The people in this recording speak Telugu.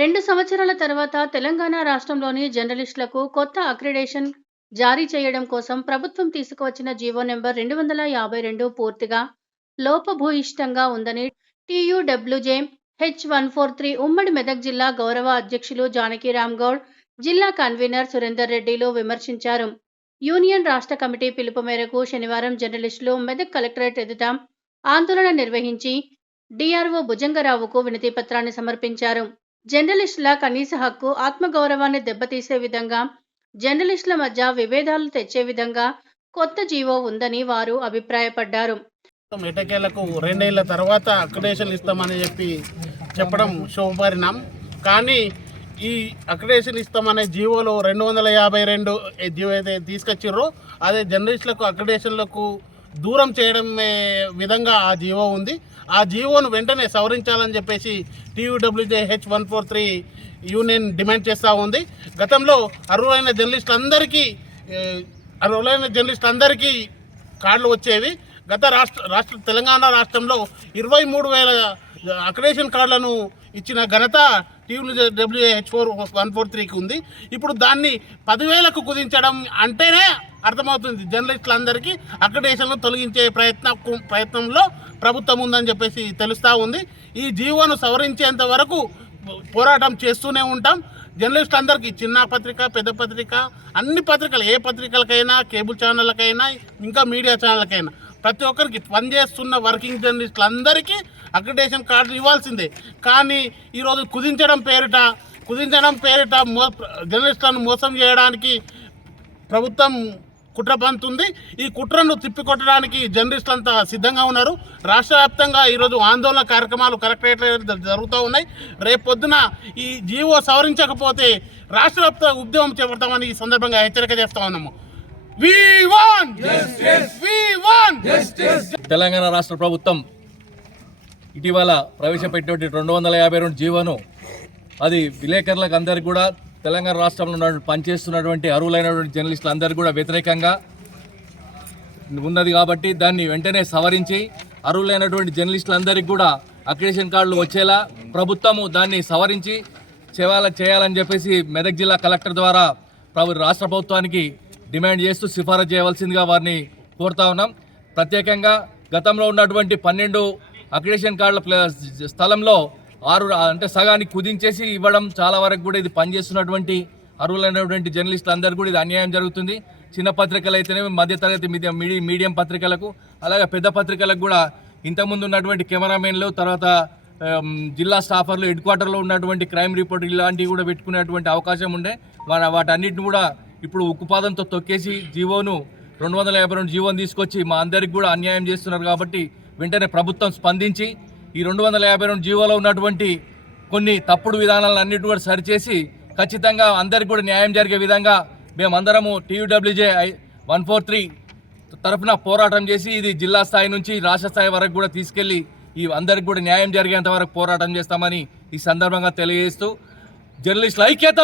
2 సంవత్సరాల తర్వాత తెలంగాణ రాష్ట్రంలోని జర్నలిస్టులకు కొత్త అక్రిడేషన్ జారీ చేయడం కోసం ప్రభుత్వం తీసుకువచ్చిన జీవో నెంబర్ 252 పూర్తిగా లోపభూయిష్టంగా ఉందని టీయూడబ్ల్యూజే H143 ఉమ్మడి మెదక్ జిల్లా గౌరవ అధ్యక్షులు జానకిరామ్ గౌడ్, జిల్లా కన్వీనర్ సురేందర్ రెడ్డిలు విమర్శించారు. యూనియన్ రాష్ట్ర కమిటీ పిలుపు మేరకు శనివారం జర్నలిస్టులు మెదక్ కలెక్టరేట్ ఎదుట ఆందోళన నిర్వహించి డిఆర్ఓ భుజంగరావుకు వినతి పత్రాన్ని సమర్పించారు. జర్నలిస్టుల కనీస హక్కు, ఆత్మగౌరవాన్ని దెబ్బతీసే విధంగా, జర్నలిస్టుల మధ్య విభేదాలు తెచ్చే విధంగా కొత్త జీవో ఉందని వారు అభిప్రాయపడ్డారు. ఎటకేలకు 2 ఏళ్ల తర్వాత అక్రిడేషన్ ఇస్తామని చెప్పడం శుభపరిణామం. కానీ ఈ అక్రిడేషన్ ఇస్తామనే జీవోలో 252 జీవో అయితే తీసుకొచ్చిర్రో అదే జర్నలిస్టులకు అక్రిడేషన్లకు దూరం చేయడం విధంగా ఆ జీవో ఉంది. ఆ జీవోను వెంటనే సవరించాలని చెప్పేసి టీయూడబ్ల్యూజే H143 యూనియన్ డిమాండ్ చేస్తూ ఉంది. గతంలో అర్హులైన జర్నలిస్టులందరికీ కార్డులు వచ్చేవి. గత తెలంగాణ రాష్ట్రంలో 23,000 అక్రిడేషన్ కార్డులను ఇచ్చిన ఘనత టీయూడబ్ల్యూజే H143కి ఉంది. ఇప్పుడు దాన్ని 10,000కు కుదించడం అంటేనే అర్థమవుతుంది జర్నలిస్టులందరికీ అక్రిడేషన్ను తొలగించే ప్రయత్నంలో ప్రభుత్వం ఉందని చెప్పేసి తెలుస్తూ ఉంది. ఈ జీవోను సవరించేంత వరకు పోరాటం చేస్తూనే ఉంటాం. జర్నలిస్టులందరికీ చిన్న పత్రిక, పెద్ద పత్రిక, అన్ని పత్రికలు, ఏ పత్రికలకైనా, కేబుల్ ఛానళ్ళకైనా, ఇంకా మీడియా ఛానళ్ళకైనా ప్రతి ఒక్కరికి పనిచేస్తున్న వర్కింగ్ జర్నలిస్టులందరికీ అక్రిడేషన్ కార్డులు ఇవ్వాల్సిందే. కానీ ఈరోజు కుదించడం పేరిట జర్నలిస్టులను మోసం చేయడానికి ప్రభుత్వం కుట్ర పంతుంది. ఈ కుట్రను తిప్పికొట్టడానికి జర్నలిస్టులంతా సిద్ధంగా ఉన్నారు. రాష్ట్ర వ్యాప్తంగా ఈరోజు ఆందోళన కార్యక్రమాలు కలెక్టరేట్ జరుగుతూ ఉన్నాయి. రేపొద్దున ఈ జీవో సవరించకపోతే రాష్ట్ర వ్యాప్త ఉద్యమం చేపడతామని ఈ సందర్భంగా హెచ్చరిక చేస్తా ఉన్నాము. తెలంగాణ రాష్ట్ర ప్రభుత్వం ఇటీవల ప్రవేశపెట్టినటువంటి 252 జీవోను అది విలేకరులకు అందరికీ కూడా తెలంగాణ రాష్ట్రంలో పనిచేస్తున్నటువంటి అర్హులైనటువంటి జర్నలిస్టులు అందరికీ కూడా వ్యతిరేకంగా ఉన్నది. కాబట్టి దాన్ని వెంటనే సవరించి అర్హులైనటువంటి జర్నలిస్టులందరికీ కూడా అక్రిడేషన్ కార్డులు వచ్చేలా ప్రభుత్వము దాన్ని సవరించి చేయాలని చెప్పేసి మెదక్ జిల్లా కలెక్టర్ ద్వారా రాష్ట్ర ప్రభుత్వానికి డిమాండ్ చేస్తూ సిఫారసు చేయవలసిందిగా వారిని కోరుతా ఉన్నాం. ప్రత్యేకంగా గతంలో ఉన్నటువంటి 12 అక్రిడేషన్ కార్డుల స్థలంలో 6 అంటే సగానికి కుదించేసి ఇవ్వడం చాలా వరకు కూడా ఇది పనిచేస్తున్నటువంటి అర్హులైనటువంటి జర్నలిస్టులు అందరూ కూడా ఇది అన్యాయం జరుగుతుంది. చిన్న పత్రికలు అయితేనే, మధ్యతరగతి మీడియం పత్రికలకు, అలాగే పెద్ద పత్రికలకు కూడా ఇంతకుముందు ఉన్నటువంటి కెమెరామెన్లు, తర్వాత జిల్లా స్టాఫర్లు, హెడ్ క్వార్టర్లో ఉన్నటువంటి క్రైమ్ రిపోర్టర్ ఇలాంటివి కూడా పెట్టుకునేటువంటి అవకాశం ఉండే. వాటన్నిటిని కూడా ఇప్పుడు ఉక్కుపాదంతో తొక్కేసి జీవోను 252 జీవోను తీసుకొచ్చి మా అందరికి కూడా అన్యాయం చేస్తున్నారు. కాబట్టి వెంటనే ప్రభుత్వం స్పందించి ఈ 252 జీవోలో ఉన్నటువంటి కొన్ని తప్పుడు విధానాలను అన్నిటి కూడా సరిచేసి ఖచ్చితంగా అందరికి కూడా న్యాయం జరిగే విధంగా మేమందరము టీయూడబ్ల్యూజే 143 తరఫున పోరాటం చేసి ఇది జిల్లా స్థాయి నుంచి రాష్ట్ర స్థాయి వరకు కూడా తీసుకెళ్లి ఈ అందరికి కూడా న్యాయం జరిగేంత వరకు పోరాటం చేస్తామని ఈ సందర్భంగా తెలియజేస్తూ జర్నలిస్టుల ఐక్యత.